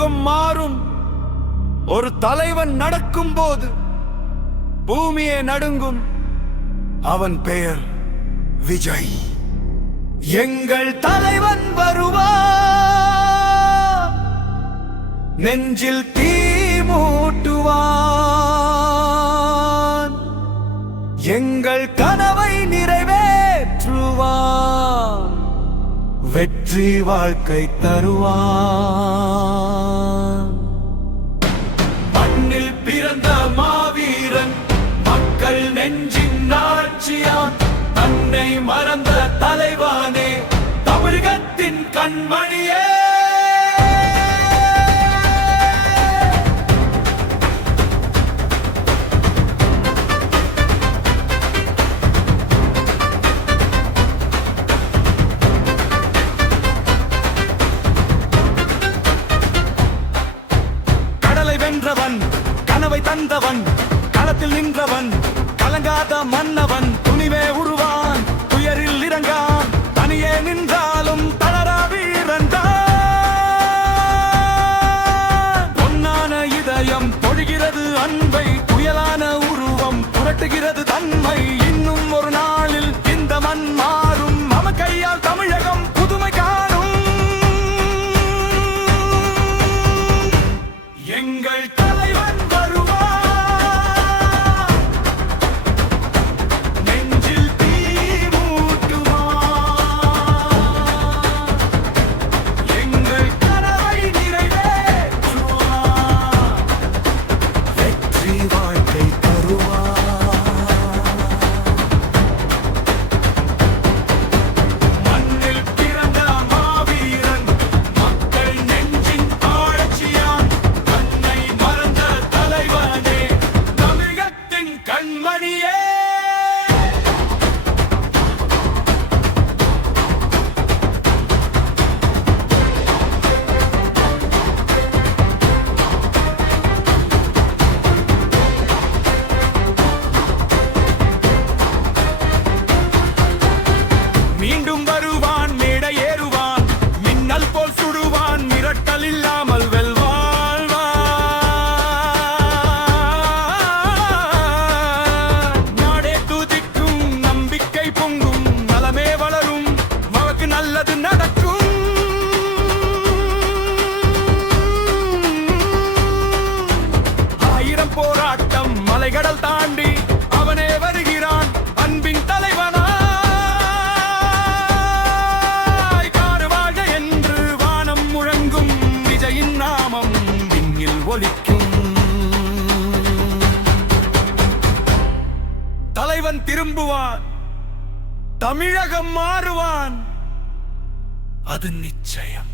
முகம் மாறும். ஒரு தலைவன் நடக்கும் போது பூமியே நடுங்கும். அவன் பெயர் விஜய். எங்கள் தலைவன் வருவான், நெஞ்சில் தீ மூட்டுவான், எங்கள் கனவை நிறைவேற்றுவான், வெற்றி வாழ்க்கை தருவான். மண்ணில் பிறந்த மாவீரன், மக்கள் நெஞ்சின் ஆட்சியான், தன்னை மறந்த தலைவானே, தமிழகத்தின் கண்மணியே. கனவை தந்தவன், களத்தில் நின்றவன், கலங்காத மன்னவன், துணிவே உருவான், துயரில் இறங்கான், தனியே நின்றாலும் தளரா வீரன்தான். பொன்னான இதயம் பொழிகிறது அன்பை, புயலான உருவம் புரட்டுகிறது தன்மை. இன்னும் ஒரு நாளில் இந்த மண் மாறும், அவன் கையால் தமிழகம் புதுமை காணும். எங்கள் தலைவன் மீண்டும் வருவான், மேடை ஏறுவான், மின்னல் போல் சுடுவான், மிரட்டல் இல்லாமல் வெல்வான். நாடே துதிக்கும், நம்பிக்கை பொங்கும், நலமே வளரும், நமக்கு நல்லது நடக்கும். ஆயிரம் போராட்டம் மலைகடல் தாண்டி அவனே வருகிறான், அன்பின் தலைவனா. தலைவன் திரும்புவான், தமிழகம் மாறுவான், அது நிச்சயம்.